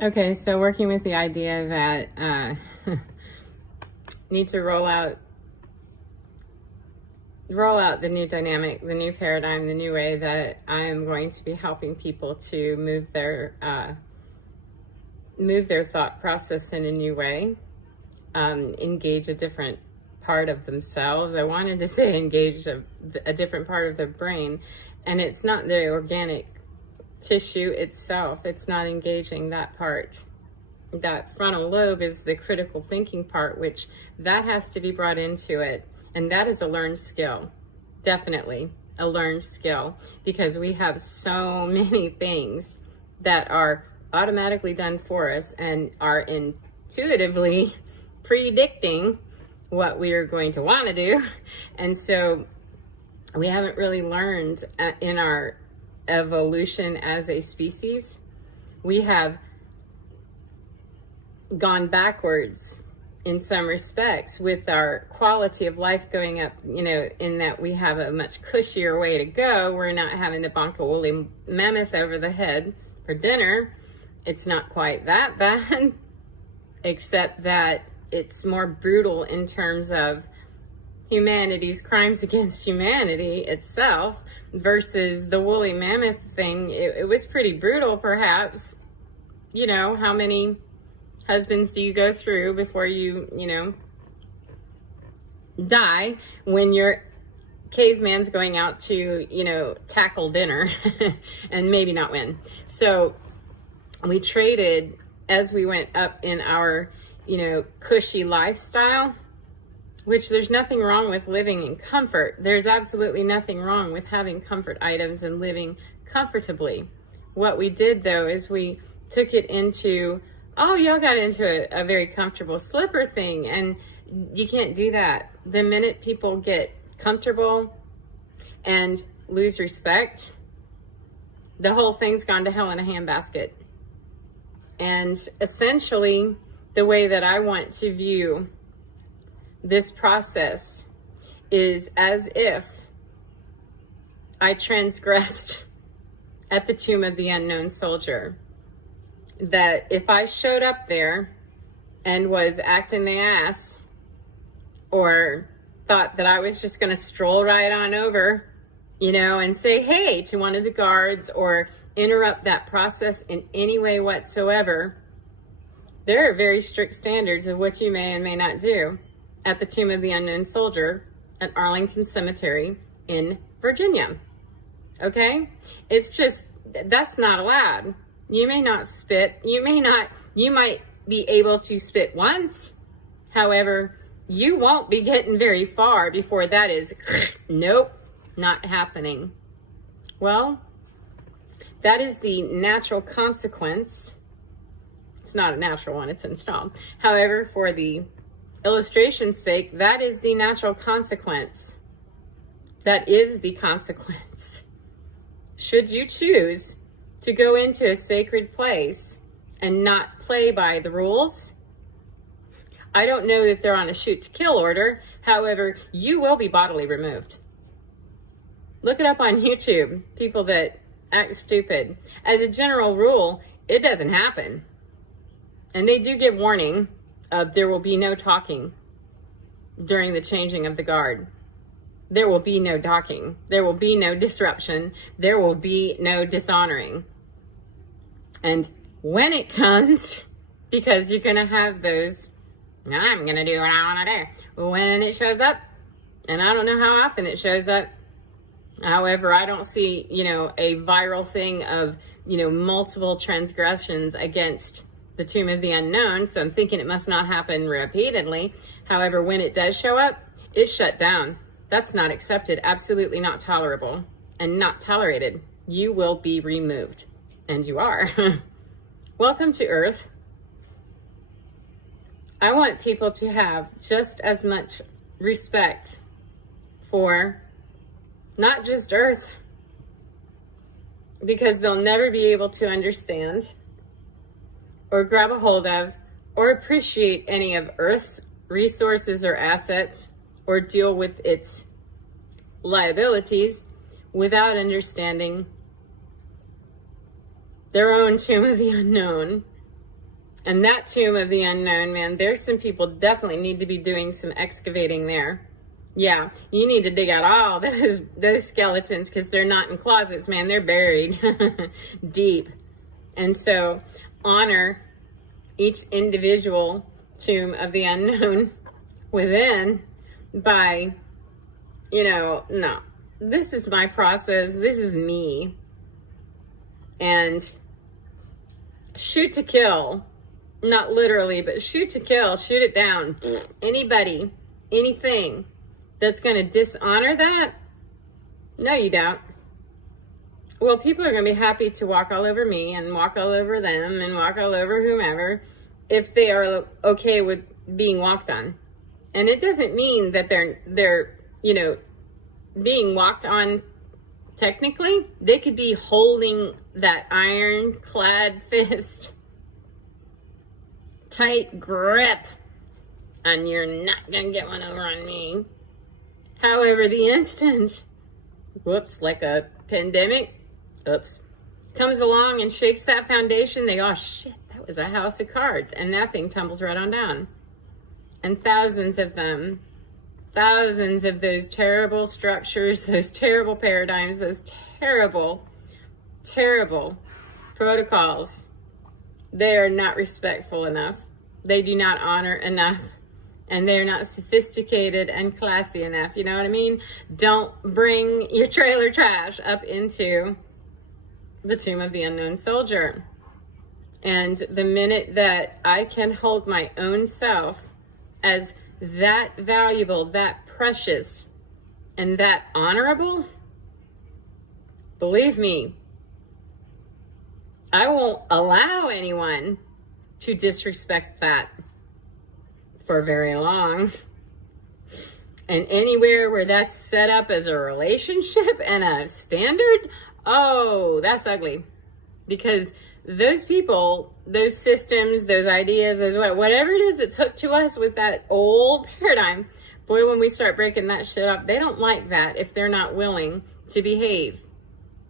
Okay, so working with the idea that need to roll out the new dynamic, the new paradigm, the new way that I am going to be helping people to move their thought process in a new way, engage a different part of themselves. I wanted to say engage a different part of their brain, and it's not the organic tissue itself. It's not engaging that part. That frontal lobe is the critical thinking part, which that has to be brought into it. And that is a learned skill, definitely a learned skill, because we have so many things that are automatically done for us and are intuitively predicting what we are going to want to do. And so we haven't really learned in our evolution as a species. We have gone backwards in some respects with our quality of life going up, in that we have a much cushier way to go. We're not having to bonk a woolly mammoth over the head for dinner. It's not quite that bad, except that it's more brutal in terms of humanity's crimes against humanity itself versus the woolly mammoth thing. It was pretty brutal, perhaps. How many husbands do you go through before you die when your caveman's going out to, tackle dinner and maybe not win? So we traded as we went up in our, cushy lifestyle, which there's nothing wrong with living in comfort. There's absolutely nothing wrong with having comfort items and living comfortably. What we did, though, is we took it into, y'all got into a very comfortable slipper thing, and you can't do that. The minute people get comfortable and lose respect, the whole thing's gone to hell in a handbasket. And essentially, the way that I want to view this process is as if I transgressed at the tomb of the unknown soldier. That if I showed up there and was acting the ass, or thought that I was just going to stroll right on over, and say hey to one of the guards, or interrupt that process in any way whatsoever, there are very strict standards of what you may and may not do at the tomb of the unknown soldier at Arlington Cemetery in Virginia. Okay? It's just, that's not allowed. You may not spit. You might be able to spit once. However, you won't be getting very far before that is, nope, not happening. Well, that is the natural consequence. It's not a natural one, it's installed. However, for the illustration's sake, that is the natural consequence. That is the consequence. Should you choose to go into a sacred place and not play by the rules, I don't know that they're on a shoot to kill order. However, you will be bodily removed. Look it up on YouTube, people that act stupid. As a general rule, it doesn't happen. And they do give warning of there will be no talking during the changing of the guard. There will be no talking. There will be no disruption. There will be no dishonoring. And when it comes, because you're going to have those, I'm going to do what I want to do. When it shows up, and I don't know how often it shows up. However, I don't see, a viral thing of, multiple transgressions against the tomb of the unknown. So I'm thinking it must not happen repeatedly. However, when it does show up, it's shut down. That's not accepted. Absolutely not tolerable and not tolerated. You will be removed. And you are. Welcome to Earth. I want people to have just as much respect for not just Earth, because they'll never be able to understand or grab a hold of or appreciate any of Earth's resources or assets or deal with its liabilities without understanding their own tomb of the unknown And that tomb of the unknown, man, there's some people definitely need to be doing some excavating there. Yeah, you need to dig out all those skeletons, because they're not in closets, man. They're buried deep. And so honor each individual tomb of the unknown within by, no, this is my process. This is me. And shoot to kill. Not literally, but shoot to kill, shoot it down. Anybody, anything that's going to dishonor that, no, you don't. Well, people are going to be happy to walk all over me and walk all over them and walk all over whomever if they are okay with being walked on. And it doesn't mean that they're being walked on technically. They could be holding that ironclad fist, tight grip, and you're not gonna get one over on me. However, the instant, like a pandemic, comes along and shakes that foundation, they go, oh shit, that was a house of cards, and that thing tumbles right on down. And thousands of them, thousands of those terrible structures, those terrible paradigms, those terrible, terrible protocols, they are not respectful enough. They do not honor enough. And they're not sophisticated and classy enough. You know what I mean? Don't bring your trailer trash up into the tomb of the unknown soldier. And the minute that I can hold my own self as that valuable, that precious, and that honorable, believe me, I won't allow anyone to disrespect that for very long. And anywhere where that's set up as a relationship and a standard, oh, that's ugly. Because those people, those systems, those ideas, whatever it is that's hooked to us with that old paradigm, boy, when we start breaking that shit up, they don't like that if they're not willing to behave.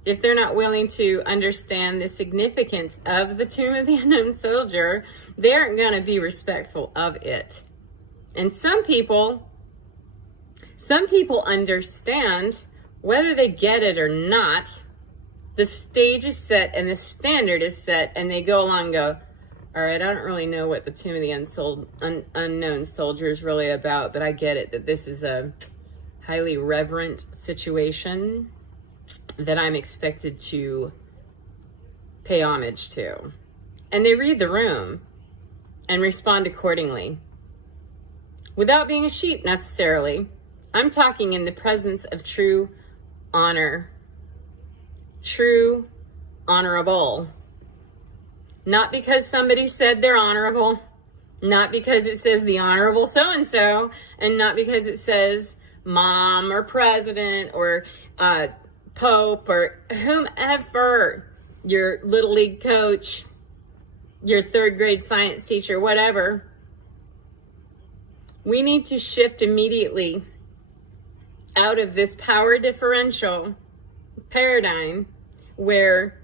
If they're not willing to understand the significance of the tomb of the unknown soldier, they aren't going to be respectful of it. And some people understand, whether they get it or not, the stage is set and the standard is set, and they go along and go, all right, I don't really know what the tomb of the unknown soldier is really about, but I get it, that this is a highly reverent situation that I'm expected to pay homage to. And they read the room and respond accordingly. Without being a sheep necessarily. I'm talking in the presence of true honor. True honorable. Not because somebody said they're honorable. Not because it says the honorable so-and-so. And not because it says mom or president or Pope or whomever, your little league coach, your third grade science teacher, whatever. We need to shift immediately out of this power differential paradigm where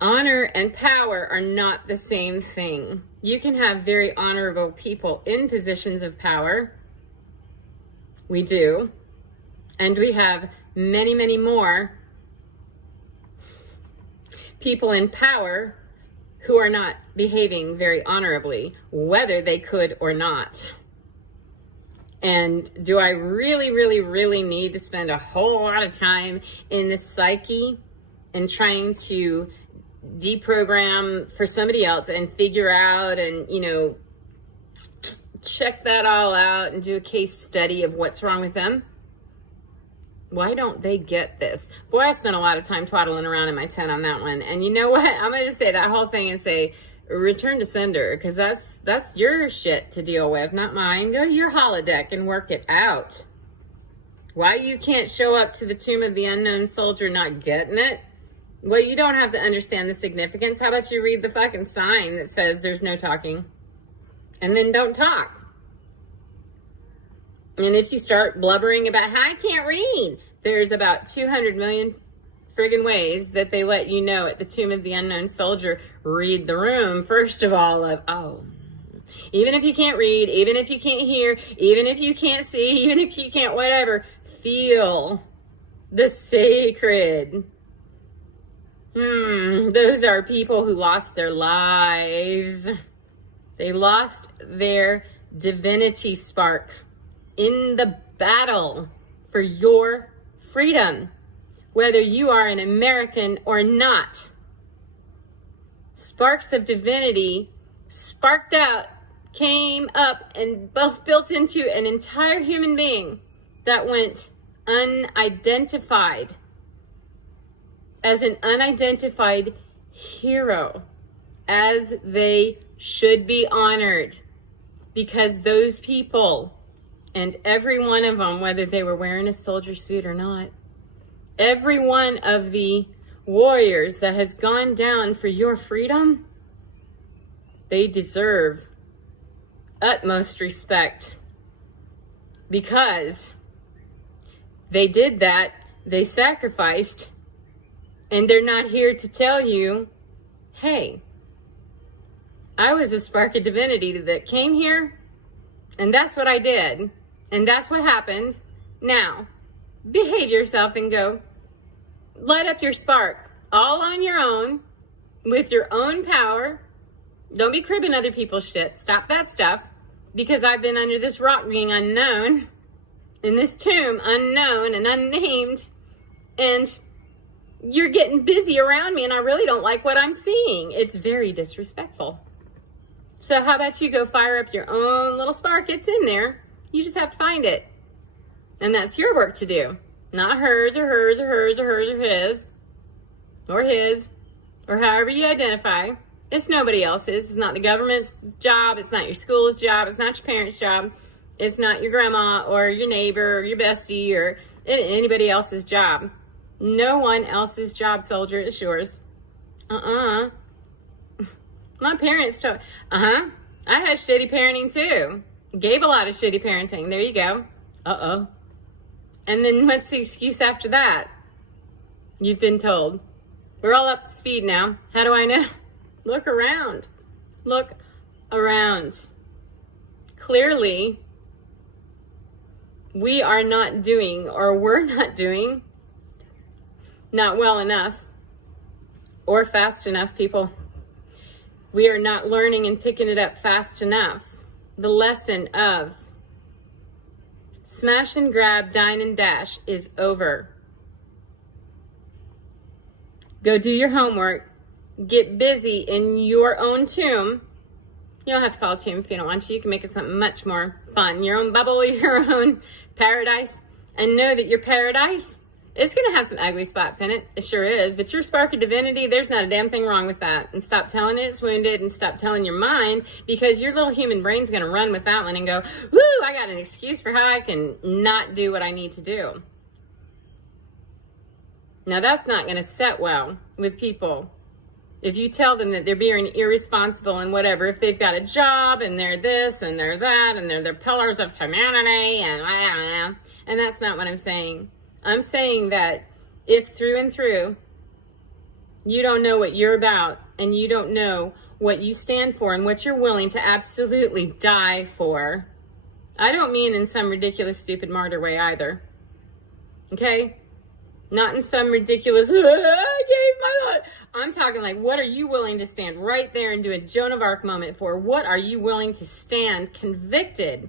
honor and power are not the same thing. You can have very honorable people in positions of power. We do. And we have many, many more people in power who are not behaving very honorably, whether they could or not. And do I really, really, really need to spend a whole lot of time in the psyche and trying to deprogram for somebody else and figure out and, check that all out and do a case study of what's wrong with them? Why don't they get this? Boy, I spent a lot of time twaddling around in my tent on that one. And you know what? I'm going to just say that whole thing and say, return to sender, because that's your shit to deal with, not mine. Go to your holodeck and work it out. Why you can't show up to the tomb of the unknown soldier not getting it? Well, you don't have to understand the significance. How about you read the fucking sign that says there's no talking? And then don't talk. And if you start blubbering about how I can't read, there's about 200 million friggin' ways that they let you know at the Tomb of the Unknown Soldier. Read the room, first of all, even if you can't read, even if you can't hear, even if you can't see, even if you can't whatever, feel the sacred. Those are people who lost their lives. They lost their divinity spark in the battle for your freedom, whether you are an American or not. Sparks of divinity sparked out, came up, and both built into an entire human being that went unidentified, as an unidentified hero, as they should be honored, because those people, and every one of them, whether they were wearing a soldier suit or not, every one of the warriors that has gone down for your freedom, they deserve utmost respect, because they did that, they sacrificed, and they're not here to tell you, hey, I was a spark of divinity that came here, and that's what I did, and that's what happened. Now, behave yourself and go light up your spark all on your own, with your own power. Don't be cribbing other people's shit. Stop that stuff, because I've been under this rock being unknown, in this tomb unknown and unnamed, and you're getting busy around me, and I really don't like what I'm seeing. It's very disrespectful. So how about you go fire up your own little spark? It's in there. You just have to find it. And that's your work to do. Not hers or hers or hers or hers or his, or however you identify. It's nobody else's. It's not the government's job. It's not your school's job. It's not your parents' job. It's not your grandma or your neighbor or your bestie or anybody else's job. No one else's job, soldier. It's yours. My parents told, I had shitty parenting too. Gave a lot of shitty parenting. There you go. And then what's the excuse after that? You've been told. We're all up to speed now. How do I know? Look around. Look around. Clearly, we are not doing, or we're not doing, not well enough or fast enough, people. We are not learning and picking it up fast enough. The lesson of smash and grab, dine and dash is over. Go do your homework. Get busy in your own tomb. You don't have to call it a tomb if you don't want to. You can make it something much more fun. Your own bubble, your own paradise. And know that your paradise, it's going to have some ugly spots in it. It sure is. But your spark of divinity, there's not a damn thing wrong with that. And stop telling it it's wounded, and stop telling your mind, because your little human brain's going to run with that one and go, woo, I got an excuse for how I can not do what I need to do. Now, that's not going to set well with people. If you tell them that they're being irresponsible and whatever, if they've got a job and they're this and they're that and they're the pillars of humanity and that's not what I'm saying. I'm saying that if through and through you don't know what you're about and you don't know what you stand for and what you're willing to absolutely die for, I don't mean in some ridiculous, stupid martyr way either. Okay? Not in some ridiculous, I gave my life. I'm talking like, what are you willing to stand right there and do a Joan of Arc moment for? What are you willing to stand convicted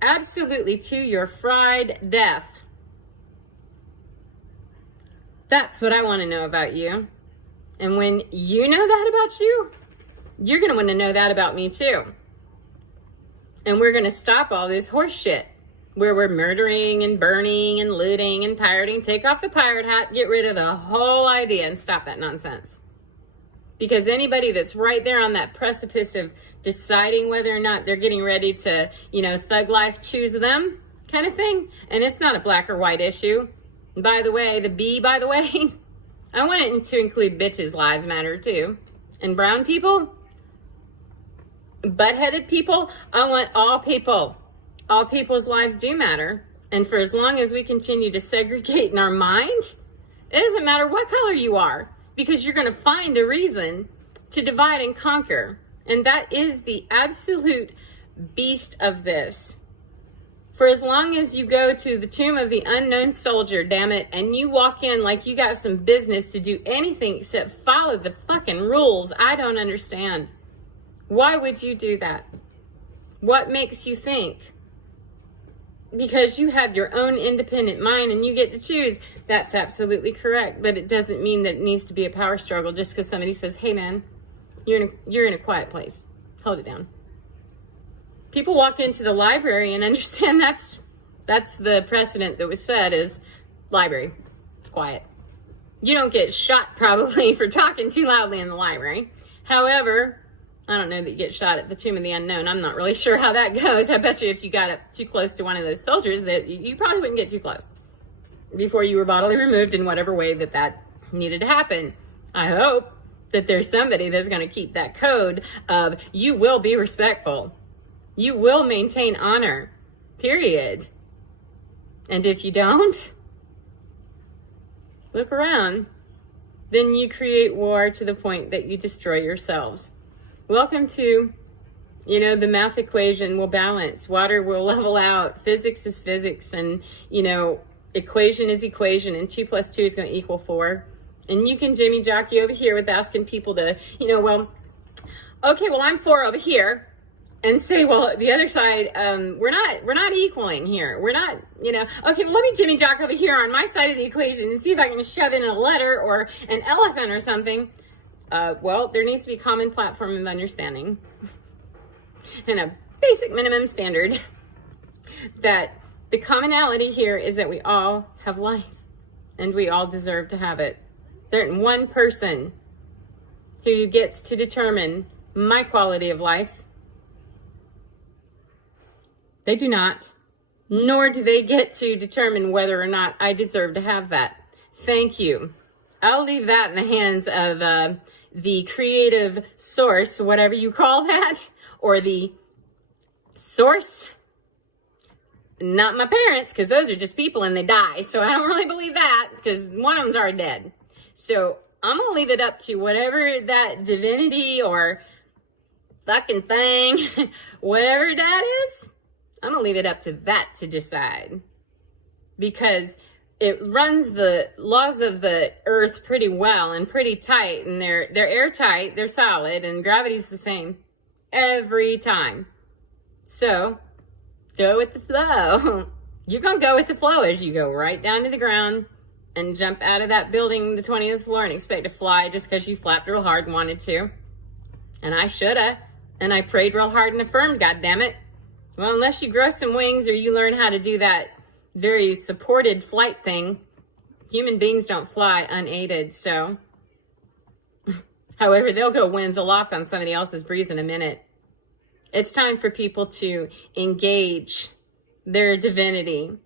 absolutely to your fried death? That's what I want to know about you. And when you know that about you, you're going to want to know that about me too. And we're going to stop all this horse shit where we're murdering and burning and looting and pirating. Take off the pirate hat, get rid of the whole idea, and stop that nonsense. Because anybody that's right there on that precipice of deciding whether or not they're getting ready to, thug life choose them kind of thing, and it's not a black or white issue. By the way, I want it to include bitches' lives matter too. And brown people, butt-headed people, I want all people. All people's lives do matter. And for as long as we continue to segregate in our mind, It doesn't matter what color you are, because you're going to find a reason to divide and conquer. And that is the absolute beast of this. For as long as you go to the tomb of the unknown soldier, damn it, and you walk in like you got some business to do anything except follow the fucking rules, I don't understand. Why would you do that? What makes you think? Because you have your own independent mind and you get to choose. That's absolutely correct. But it doesn't mean that it needs to be a power struggle just because somebody says, hey man, you're in a quiet place. Hold it down. People walk into the library and understand that's the precedent that was set is library, quiet. You don't get shot probably for talking too loudly in the library. However, I don't know that you get shot at the Tomb of the Unknown. I'm not really sure how that goes. I bet you if you got up too close to one of those soldiers that you probably wouldn't get too close before you were bodily removed in whatever way that needed to happen. I hope that there's somebody that's going to keep that code of you will be respectful. You will maintain honor, period. And if you don't, look around. Then you create war to the point that you destroy yourselves. Welcome to, the math equation will balance. Water will level out. Physics is physics. And, equation is equation. And 2 + 2 is going to equal 4. And you can Jimmy jockey over here with asking people to, I'm 4 over here. And say, well, the other side, we're not equaling here. We're not, okay, well, let me Jimmy Jock over here on my side of the equation and see if I can shove in a letter or an elephant or something. Well, there needs to be common platform of understanding and a basic minimum standard that the commonality here is that we all have life and we all deserve to have it. There isn't one person who gets to determine my quality of life. They do not, nor do they get to determine whether or not I deserve to have that. Thank you. I'll leave that in the hands of the creative source, whatever you call that, or the source. Not my parents, because those are just people and they die. So I don't really believe that, because one of them's already dead. So I'm going to leave it up to whatever that divinity or fucking thing, whatever that is. I'm going to leave it up to that to decide, because it runs the laws of the earth pretty well and pretty tight, and they're airtight, they're solid, and gravity's the same every time. So go with the flow. You're going to go with the flow as you go right down to the ground and jump out of that building, the 20th floor, and expect to fly just because you flapped real hard and wanted to. And I shoulda, and I prayed real hard and affirmed, goddammit. Well, unless you grow some wings or you learn how to do that very supported flight thing, human beings don't fly unaided. So, however, they'll go winds aloft on somebody else's breeze in a minute. It's time for people to engage their divinity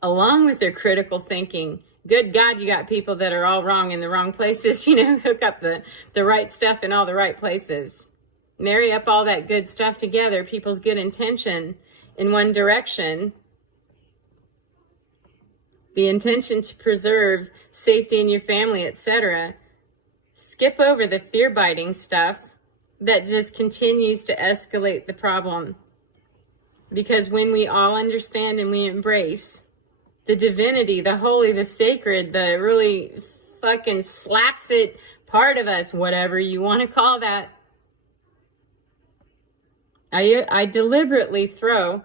along with their critical thinking. Good God, you got people that are all wrong in the wrong places, hook up the right stuff in all the right places. Marry up all that good stuff together, people's good intention in one direction. The intention to preserve safety in your family, etc. Skip over the fear-biting stuff that just continues to escalate the problem. Because when we all understand and we embrace the divinity, the holy, the sacred, the really fucking slaps it part of us, whatever you want to call that, I deliberately throw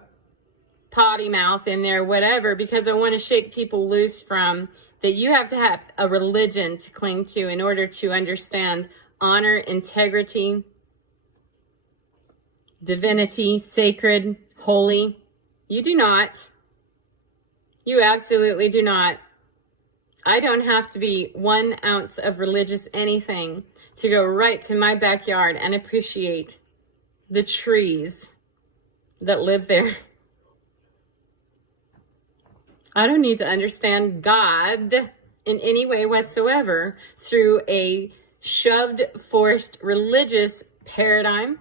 potty mouth in there, whatever, because I want to shake people loose from that you have to have a religion to cling to in order to understand honor, integrity, divinity, sacred, holy. You do not. You absolutely do not. I don't have to be 1 ounce of religious anything to go right to my backyard and appreciate the trees that live there. I don't need to understand God in any way whatsoever through a shoved, forced religious paradigm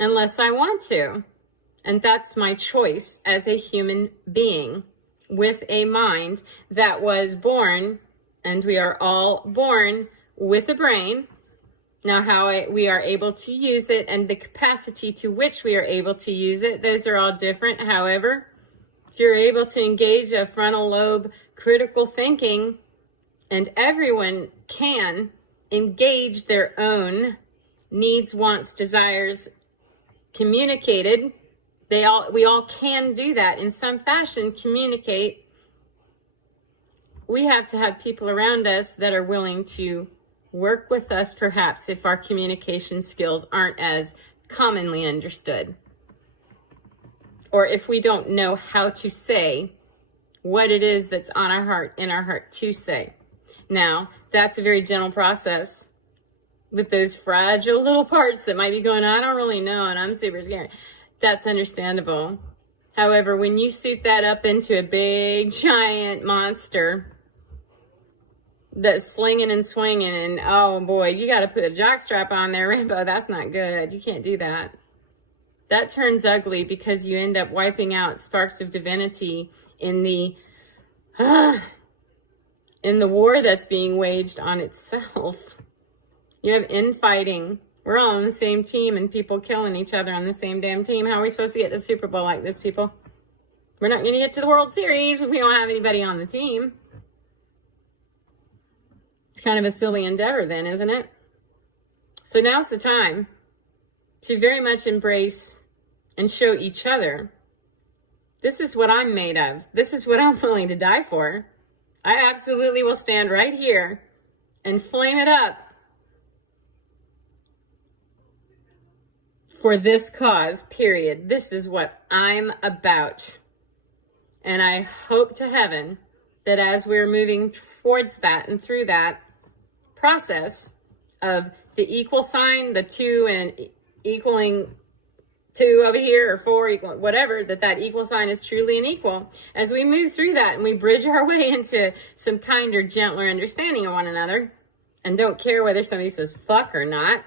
unless I want to. And that's my choice as a human being with a mind that was born And we are all born with a brain. Now, how we are able to use it and the capacity to which we are able to use it, those are all different. However, if you're able to engage a frontal lobe critical thinking, and everyone can engage their own needs, wants, desires, communicated, we all can do that in some fashion, communicate. We have to have people around us that are willing to work with us, perhaps, if our communication skills aren't as commonly understood. Or if we don't know how to say what it is that's on our heart, in our heart to say. Now, that's a very gentle process with those fragile little parts that might be going, I don't really know, and I'm super scared. That's understandable. However, when you suit that up into a big, giant monster that's slinging and swinging, and oh boy, you got to put a jockstrap on there, Rainbow. That's not good. You can't do that. That turns ugly because you end up wiping out sparks of divinity in the war that's being waged on itself. You have infighting. We're all on the same team and people killing each other on the same damn team. How are we supposed to get to the Super Bowl like this, people? We're not going to get to the World Series if we don't have anybody on the team. It's kind of a silly endeavor then, isn't it? So now's the time to very much embrace and show each other, this is what I'm made of. This is what I'm willing to die for. I absolutely will stand right here and flame it up for this cause, period. This is what I'm about. And I hope to heaven that as we're moving towards that and through that process of the equal sign, the 2 and equaling 2 over here, or 4 equal, whatever, that equal sign is truly an equal. As we move through that and we bridge our way into some kinder, gentler understanding of one another, and don't care whether somebody says fuck or not,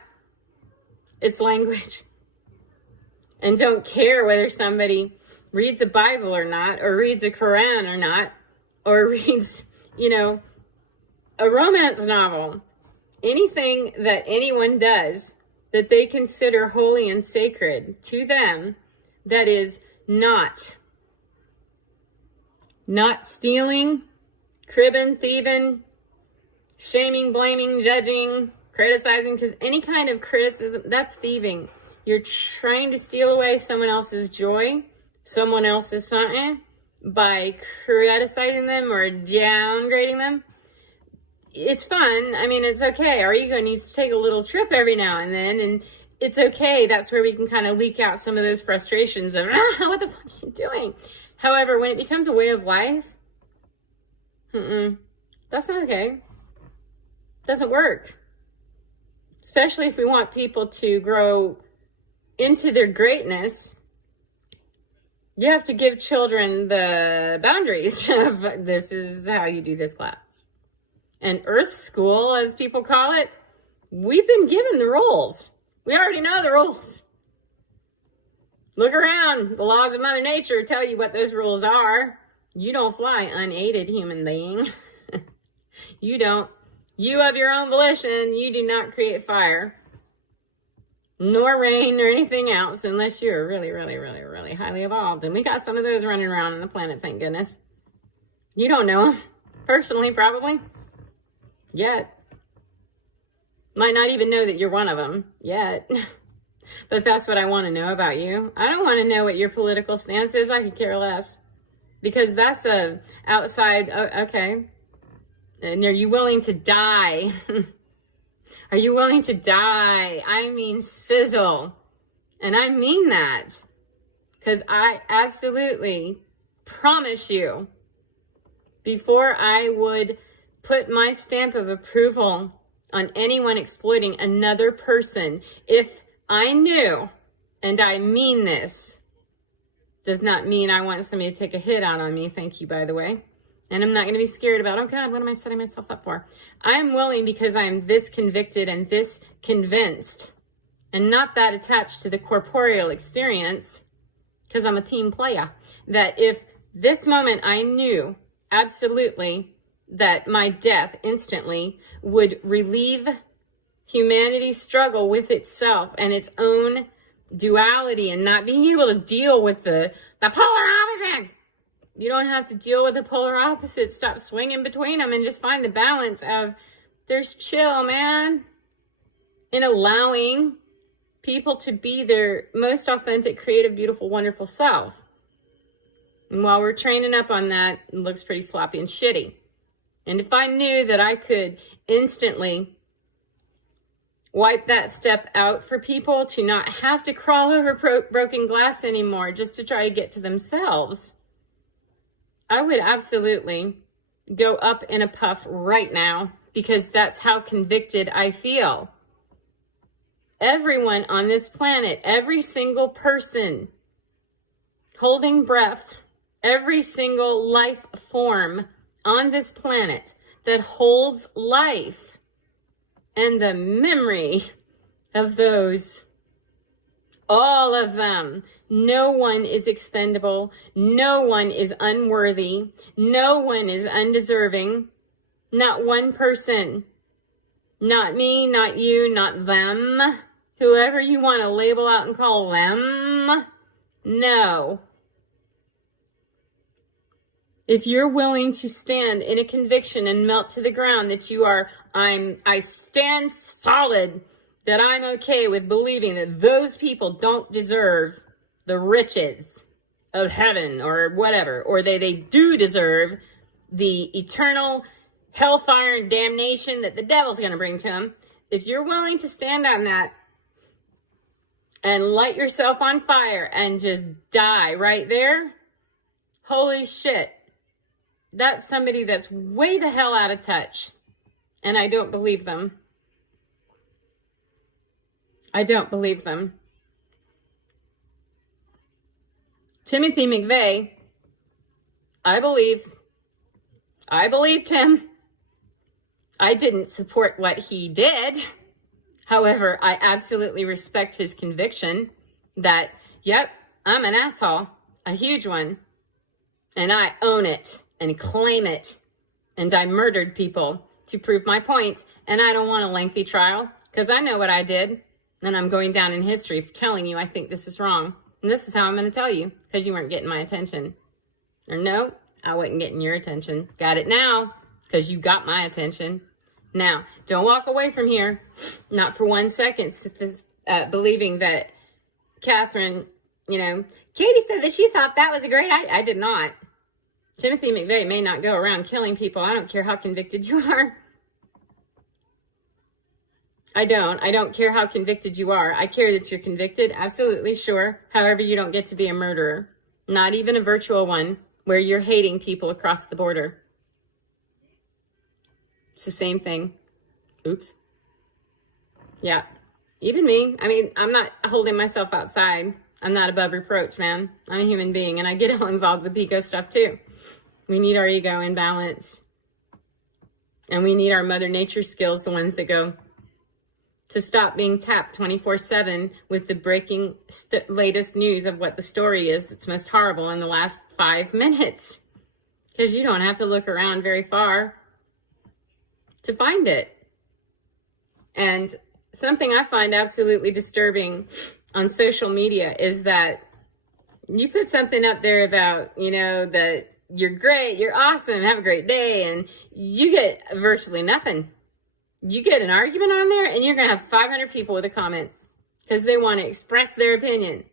it's language. And don't care whether somebody reads a Bible or not, or reads a Quran or not, or reads, a romance novel. Anything that anyone does that they consider holy and sacred to them, that is not stealing, cribbing, thieving, shaming, blaming, judging, criticizing, because any kind of criticism, that's thieving. You're trying to steal away someone else's joy, someone else's something, by criticizing them or downgrading them. It's fun. I mean, it's okay. Our ego needs to take a little trip every now and then, and it's okay. That's where we can kind of leak out some of those frustrations of, what the fuck are you doing? However, when it becomes a way of life, that's not okay. Doesn't work. Especially if we want people to grow into their greatness, you have to give children the boundaries of, this is how you do this class. And Earth School, as people call it, we've been given the rules. We already know the rules. Look around. The laws of Mother Nature tell you what those rules are. You don't fly unaided, human being. You don't. You, of your own volition, you do not create fire, nor rain, or anything else, unless you're really, really, really, really highly evolved. And we got some of those running around on the planet, thank goodness. You don't know them. Personally, probably. Yet. Might not even know that you're one of them. Yet. But that's what I want to know about you. I don't want to know what your political stance is. I could care less. Because that's a outside, okay. And are you willing to die? Are you willing to die? I mean sizzle. And I mean that. Because I absolutely promise you, before I would put my stamp of approval on anyone exploiting another person, if I knew, and I mean this, does not mean I want somebody to take a hit out on me. Thank you, by the way. And I'm not going to be scared about, oh God, what am I setting myself up for? I'm willing because I am this convicted and this convinced, and not that attached to the corporeal experience, because I'm a team player, that if this moment I knew absolutely that my death instantly would relieve humanity's struggle with itself and its own duality and not being able to deal with the polar opposites. You don't have to deal with the polar opposites. Stop swinging between them and just find the balance of there's chill, man. In allowing people to be their most authentic, creative, beautiful, wonderful self. And while we're training up on that, it looks pretty sloppy and shitty. And if I knew that I could instantly wipe that step out for people to not have to crawl over broken glass anymore just to try to get to themselves, I would absolutely go up in a puff right now, because that's how convicted I feel. Everyone on this planet, every single person holding breath, every single life form on this planet that holds life and the memory of those, all of them. No one is expendable. No one is unworthy. No one is undeserving. Not one person. Not me, not you, not them. Whoever you want to label out and call them. No. If you're willing to stand in a conviction and melt to the ground that you are, I stand solid that I'm okay with believing that those people don't deserve the riches of heaven or whatever, or they do deserve the eternal hellfire and damnation that the devil's going to bring to them. If you're willing to stand on that and light yourself on fire and just die right there, holy shit, that's somebody that's way the hell out of touch. And I don't believe them. I don't believe them. Timothy McVeigh, I believed him. I didn't support what he did. However, I absolutely respect his conviction that, yep, I'm an asshole, a huge one, and I own it and claim it, and I murdered people to prove my point, and I don't want a lengthy trial, because I know what I did, and I'm going down in history for telling you I think this is wrong. And this is how I'm going to tell you, because you weren't getting my attention. Or no, I wasn't getting your attention. Got it now, because you got my attention. Now, don't walk away from here, not for 1 second, believing that Catherine, Katie said that she thought that was a great idea. I did not. Timothy McVeigh may not go around killing people. I don't care how convicted you are. I don't care how convicted you are. I care that you're convicted, absolutely, sure. However, you don't get to be a murderer. Not even a virtual one where you're hating people across the border. It's the same thing. Oops. Yeah. Even me. I mean, I'm not holding myself outside. I'm not above reproach, man. I'm a human being, and I get all involved with ego stuff too. We need our ego in balance. And we need our Mother Nature skills, the ones that go to stop being tapped 24/7 with the breaking latest news of what the story is that's most horrible in the last 5 minutes. Because you don't have to look around very far to find it. And something I find absolutely disturbing on social media is that you put something up there about, that you're great, you're awesome, have a great day, and you get virtually nothing. You get an argument on there, and you're going to have 500 people with a comment because they want to express their opinion.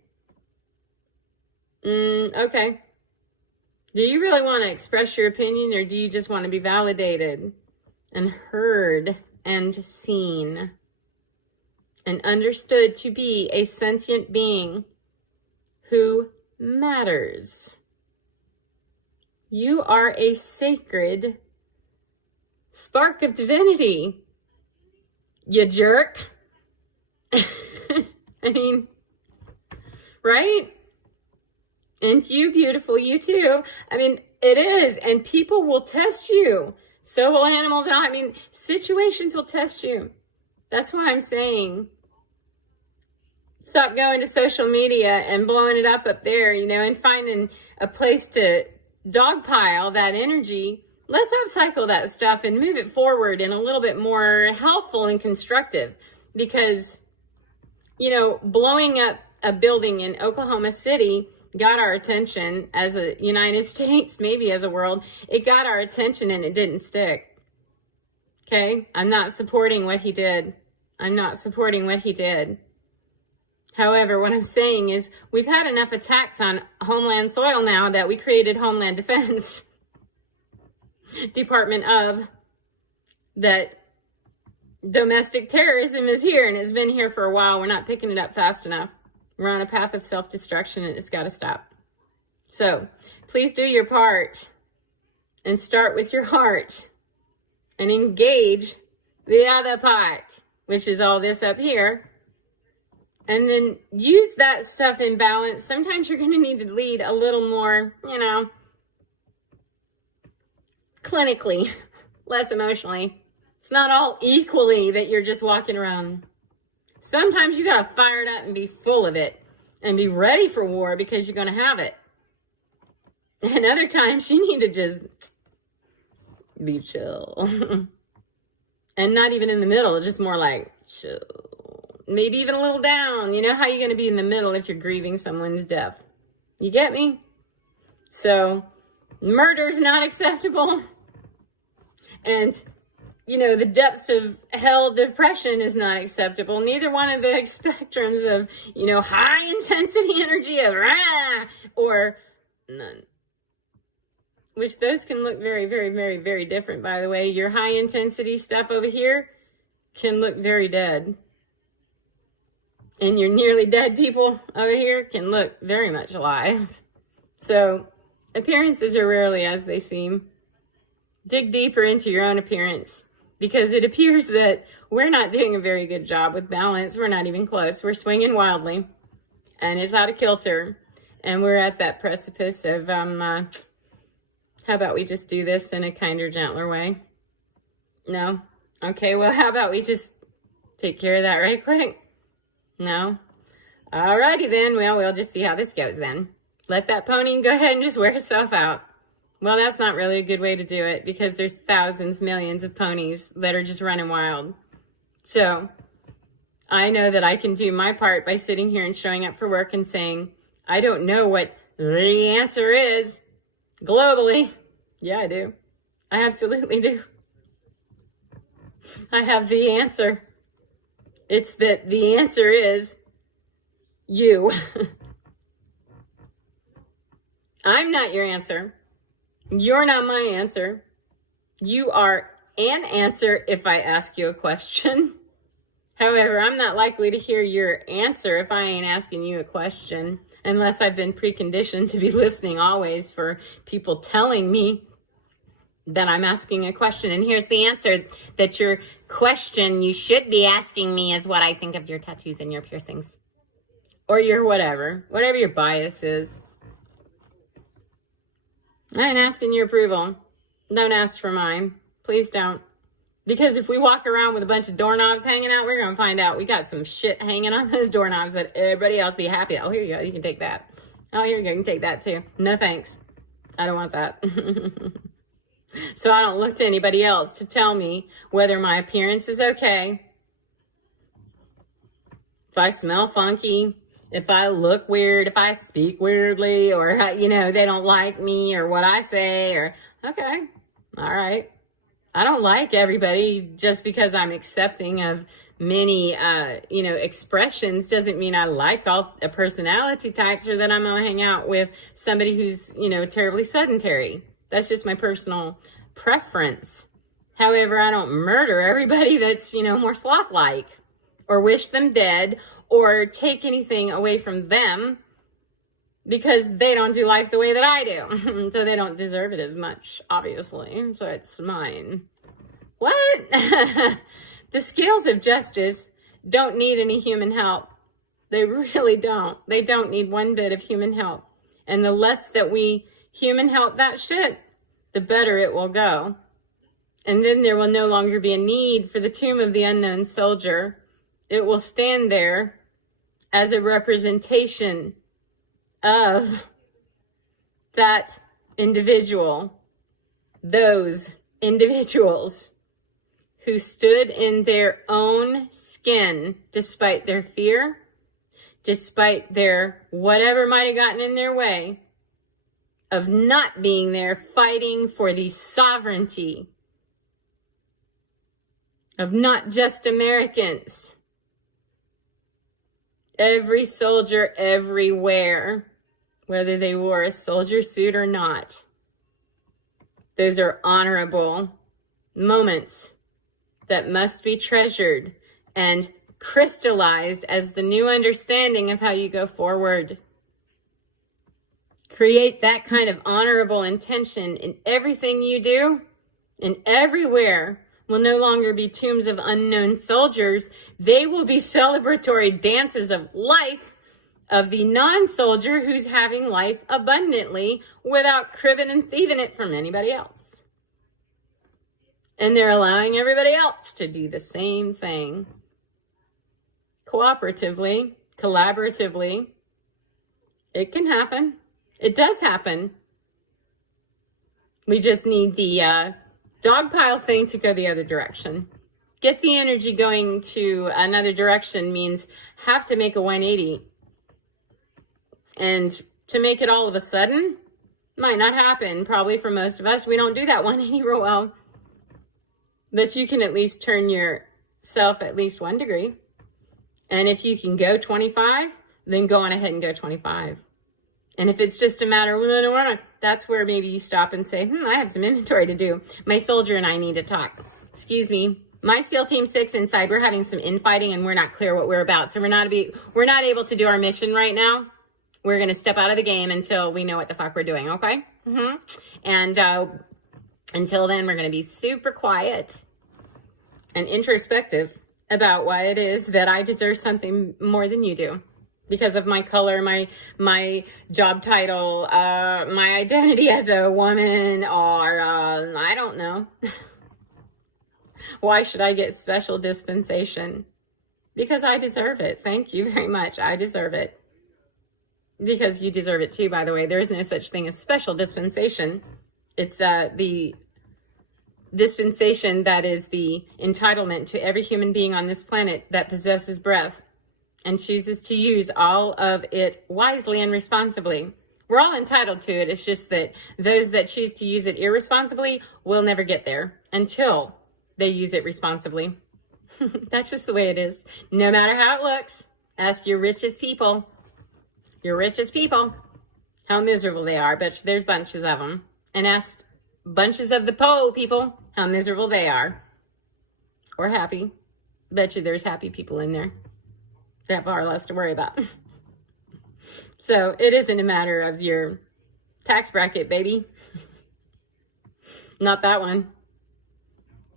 Okay. Do you really want to express your opinion, or do you just want to be validated and heard and seen and understood to be a sentient being who matters? You are a sacred spark of divinity, you jerk. I mean, right? And you, beautiful, you too. I mean, it is. And people will test you. So will animals. I mean, situations will test you. That's why I'm saying stop going to social media and blowing it up there, and finding a place to dogpile that energy let's upcycle that stuff and move it forward in a little bit more helpful and constructive. Because, you know, blowing up a building in Oklahoma City got our attention as a United States, maybe as a world. It got our attention and it didn't stick. Okay? I'm not supporting what he did. I'm not supporting what he did. However, what I'm saying is we've had enough attacks on homeland soil now that we created Homeland Defense Department of that. Domestic terrorism is here, and it's been here for a while. We're not picking it up fast enough. We're on a path of self-destruction, and it's got to stop. So please do your part and start with your heart and engage the other part, which is all this up here. And then use that stuff in balance. Sometimes you're going to need to lead a little more, you know, clinically, less emotionally. It's not all equally that you're just walking around. Sometimes you got to fire it up and be full of it and be ready for war because you're going to have it. And other times you need to just be chill. And not even in the middle, just more like chill. Maybe even a little down. You know how you're going to be in the middle if you're grieving someone's death. You get me? So, murder is not acceptable. And you know, the depths of hell depression is not acceptable. Neither one of the spectrums of, you know, high intensity energy of rah, or none. Which those can look very, very, very, very different, by the way. Your high intensity stuff over here can look very dead. And your nearly dead people over here can look very much alive. So, appearances are rarely as they seem. Dig deeper into your own appearance. Because it appears that we're not doing a very good job with balance. We're not even close. We're swinging wildly. And it's out of kilter. And we're at that precipice of, how about we just do this in a kinder, gentler way? No? Okay, well, how about we just take care of that right quick? No? Alrighty then. Well, we'll just see how this goes then. Let that pony go ahead and just wear itself out. Well, that's not really a good way to do it because there's thousands, millions of ponies that are just running wild. So I know that I can do my part by sitting here and showing up for work and saying, I don't know what the answer is globally. Yeah, I do. I absolutely do. I have the answer. It's that the answer is you. I'm not your answer. You're not my answer. You are an answer if I ask you a question. However, I'm not likely to hear your answer if I ain't asking you a question, unless I've been preconditioned to be listening always for people telling me that I'm asking a question. And here's the answer, that your question you should be asking me is what I think of your tattoos and your piercings. Or your whatever your bias is. I ain't asking your approval. Don't ask for mine. Please don't. Because if we walk around with a bunch of doorknobs hanging out, we're going to find out we got some shit hanging on those doorknobs that everybody else be happy. Oh, here you go. You can take that. Oh, here you go. You can take that too. No thanks. I don't want that. So I don't look to anybody else to tell me whether my appearance is okay. If I smell funky, if I look weird, if I speak weirdly, or, you know, they don't like me or what I say, or, okay, all right. I don't like everybody just because I'm accepting of many, expressions doesn't mean I like all personality types or that I'm going to hang out with somebody who's, terribly sedentary. That's just my personal preference. However, I don't murder everybody that's, more sloth-like or wish them dead or take anything away from them because they don't do life the way that I do. So they don't deserve it as much, obviously. So it's mine. What? The scales of justice don't need any human help. They really don't. They don't need one bit of human help. And the less that we human help that shit, the better it will go. And then there will no longer be a need for the tomb of the unknown soldier. It will stand there as a representation of that individual those individuals who stood in their own skin despite their fear, despite their whatever might have gotten in their way of not being there fighting for the sovereignty of not just Americans. Every soldier everywhere, whether they wore a soldier suit or not. Those are honorable moments that must be treasured and crystallized as the new understanding of how you go forward. Create that kind of honorable intention in everything you do, and everywhere will no longer be tombs of unknown soldiers. They will be celebratory dances of life of the non-soldier who's having life abundantly without cribbing and thieving it from anybody else. And they're allowing everybody else to do the same thing. Cooperatively, collaboratively. It can happen. It does happen. We just need the dogpile thing to go the other direction. Get the energy going to another direction means have to make a 180. And to make it all of a sudden might not happen. Probably for most of us, we don't do that 180 real well. But you can at least turn yourself at least 1 degree. And if you can go 25, then go on ahead and go 25. And if it's just a matter of, that's where maybe you stop and say, I have some inventory to do. My soldier and I need to talk. Excuse me. My SEAL Team 6 inside, we're having some infighting and we're not clear what we're about. So we're not able to do our mission right now. We're going to step out of the game until we know what the fuck we're doing, okay? And until then, we're going to be super quiet and introspective about why it is that I deserve something more than you do. Because of my color, my job title, my identity as a woman, or I don't know. Why should I get special dispensation? Because I deserve it. Thank you very much. I deserve it. Because you deserve it too, by the way. There is no such thing as special dispensation. It's the dispensation that is the entitlement to every human being on this planet that possesses breath and chooses to use all of it wisely and responsibly. We're all entitled to it. It's just that those that choose to use it irresponsibly will never get there until they use it responsibly. That's just the way it is. No matter how it looks, ask your richest people. Your richest people, how miserable they are. Bet you there's bunches of them. And ask bunches of the poor people how miserable they are. Or happy. Bet you there's happy people in there. They have far less to worry about. So it isn't a matter of your tax bracket, baby. Not that one.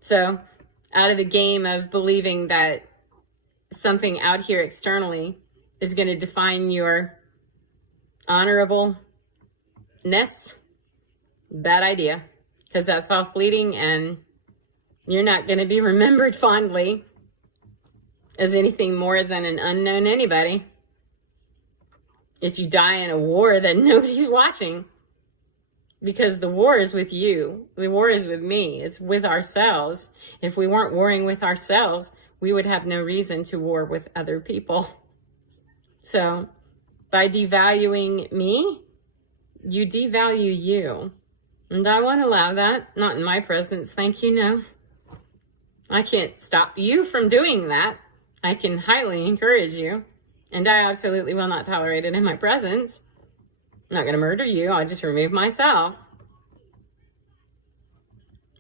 So out of the game of believing that something out here externally is going to define your honorableness, bad idea, because that's all fleeting and you're not going to be remembered fondly as anything more than an unknown anybody. If you die in a war that nobody's watching, because the war is with you, the war is with me, it's with ourselves. If we weren't warring with ourselves, we would have no reason to war with other people. So by devaluing me, you devalue you. And I won't allow that. Not in my presence. Thank you, no. I can't stop you from doing that. I can highly encourage you. And I absolutely will not tolerate it in my presence. I'm not going to murder you. I'll just remove myself.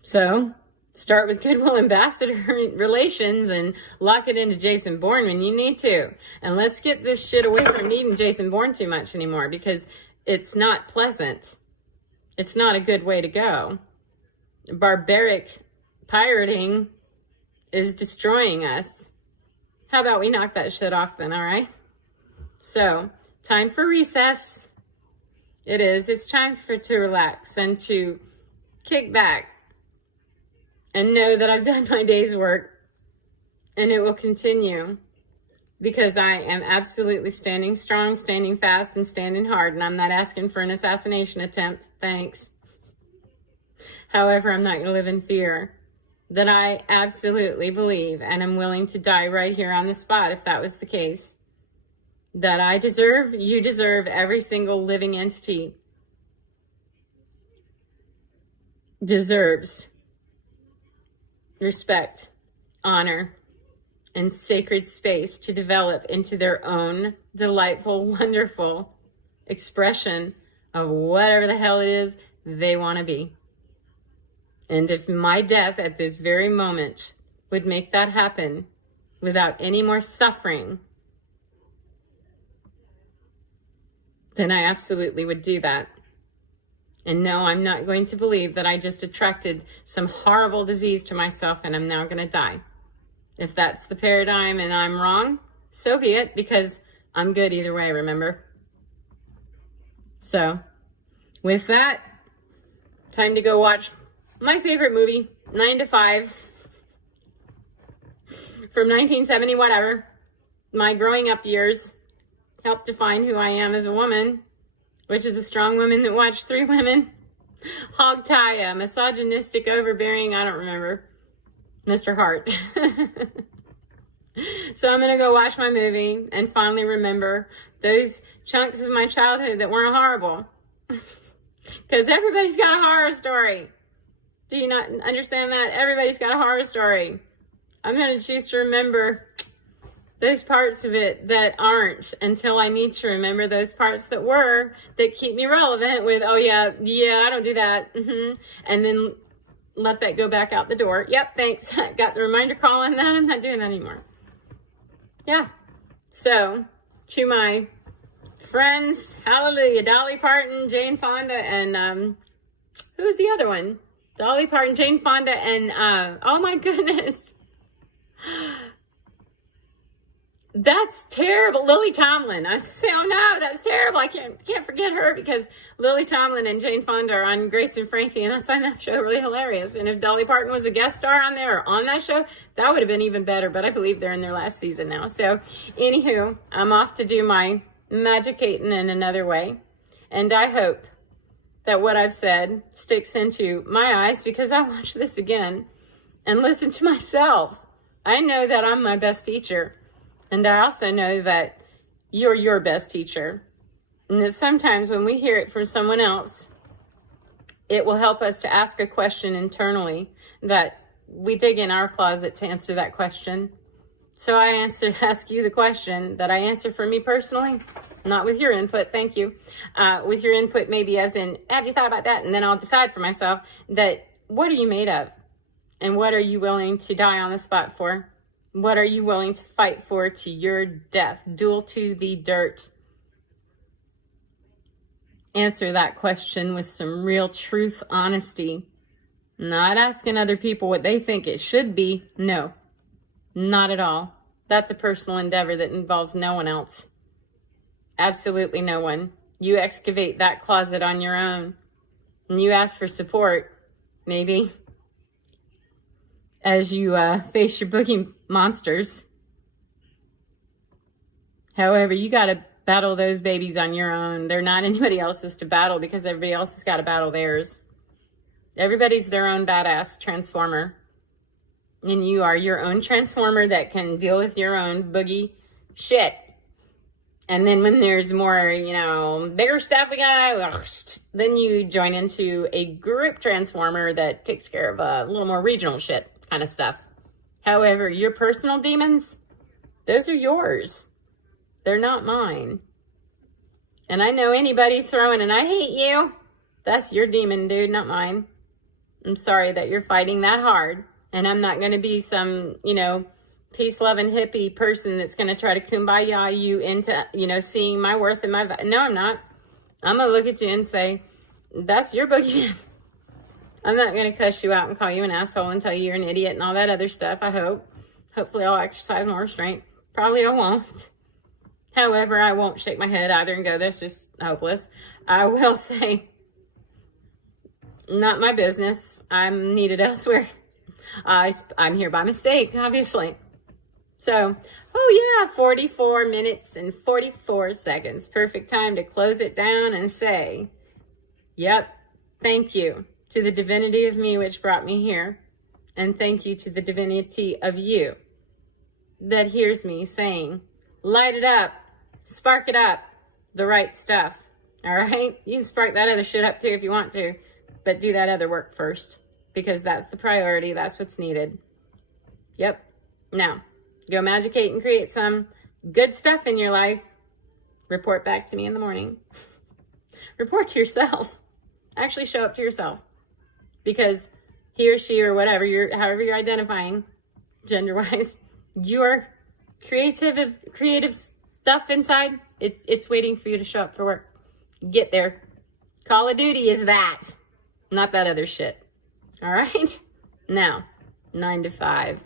So start with goodwill ambassador relations and lock it into Jason Bourne when you need to. And let's get this shit away from needing Jason Bourne too much anymore, because it's not pleasant. It's not a good way to go. Barbaric pirating is destroying us. How about we knock that shit off then, all right? So, time for recess. It is. It's time to relax and to kick back and know that I've done my day's work and it will continue, because I am absolutely standing strong, standing fast, and standing hard, and I'm not asking for an assassination attempt. Thanks. However, I'm not going to live in fear. That I absolutely believe, and I'm willing to die right here on the spot if that was the case. That I deserve, you deserve, every single living entity deserves respect, honor, and sacred space to develop into their own delightful, wonderful expression of whatever the hell it is they want to be. And if my death at this very moment would make that happen without any more suffering, then I absolutely would do that. And no, I'm not going to believe that I just attracted some horrible disease to myself and I'm now going to die. If that's the paradigm and I'm wrong, so be it, because I'm good either way, remember? So, with that, time to go watch my favorite movie, 9 to 5, from 1970, whatever. My growing up years helped define who I am as a woman, which is a strong woman that watched 3 women hog tie a misogynistic, overbearing, I don't remember, Mr. Hart. So I'm going to go watch my movie and finally remember those chunks of my childhood that weren't horrible. Because everybody's got a horror story. Do you not understand that? Everybody's got a horror story. I'm going to choose to remember those parts of it that aren't until I need to remember those parts that were, that keep me relevant with, oh yeah, I don't do that. And then let that go back out the door. Yep, thanks. Got the reminder call on that. I'm not doing that anymore. Yeah. So, to my friends, hallelujah, Dolly Parton, Jane Fonda, and who was the other one? Dolly Parton, Jane Fonda, and oh my goodness. That's terrible. Lily Tomlin. I say, oh no, that's terrible. I can't forget her, because Lily Tomlin and Jane Fonda are on Grace and Frankie, and I find that show really hilarious. And if Dolly Parton was a guest star on there or on that show, that would have been even better, but I believe they're in their last season now. So, anywho, I'm off to do my magicating in another way. And I hope that what I've said sticks into my eyes, because I watch this again and listen to myself. I know that I'm my best teacher. And I also know that you're your best teacher. And that sometimes when we hear it from someone else, it will help us to ask a question internally that we dig in our closet to answer that question. So I ask you the question that I answer for me personally, not with your input, thank you. With your input, maybe as in, have you thought about that? And then I'll decide for myself that, what are you made of? And what are you willing to die on the spot for? What are you willing to fight for to your death? Duel to the dirt. Answer that question with some real truth, honesty. Not asking other people what they think it should be. No, not at all. That's a personal endeavor that involves no one else. Absolutely no one. You excavate that closet on your own. And you ask for support, maybe, as you face your boogie monsters. However, you got to battle those babies on your own. They're not anybody else's to battle, because everybody else has got to battle theirs. Everybody's their own badass transformer. And you are your own transformer that can deal with your own boogie shit. And then when there's more, bigger stuff we got, then you join into a group transformer that takes care of a little more regional shit kind of stuff. However, your personal demons, those are yours. They're not mine. And I know anybody throwing an I hate you, that's your demon, dude, not mine. I'm sorry that you're fighting that hard. And I'm not going to be some, peace-loving hippie person that's going to try to kumbaya you into, seeing my worth and my value. No, I'm not. I'm going to look at you and say, that's your boogeyman. I'm not going to cuss you out and call you an asshole and tell you you're an idiot and all that other stuff, I hope. Hopefully I'll exercise more restraint. Probably I won't. However, I won't shake my head either and go, that's just hopeless. I will say, not my business. I'm needed elsewhere. I'm here by mistake, obviously. So, 44 minutes and 44 seconds. Perfect time to close it down and say, yep, thank you. to the divinity of me which brought me here. And thank you to the divinity of you that hears me saying, light it up, spark it up, the right stuff. All right? You can spark that other shit up too if you want to, but do that other work first, because that's the priority. That's what's needed. Yep. Now, go magicate and create some good stuff in your life. Report back to me in the morning. Report to yourself. Actually show up to yourself, because he or she or whatever, however you're identifying gender-wise, your creative stuff inside, it's waiting for you to show up for work. Get there. Call of Duty is that, not that other shit. All right? Now, 9 to 5.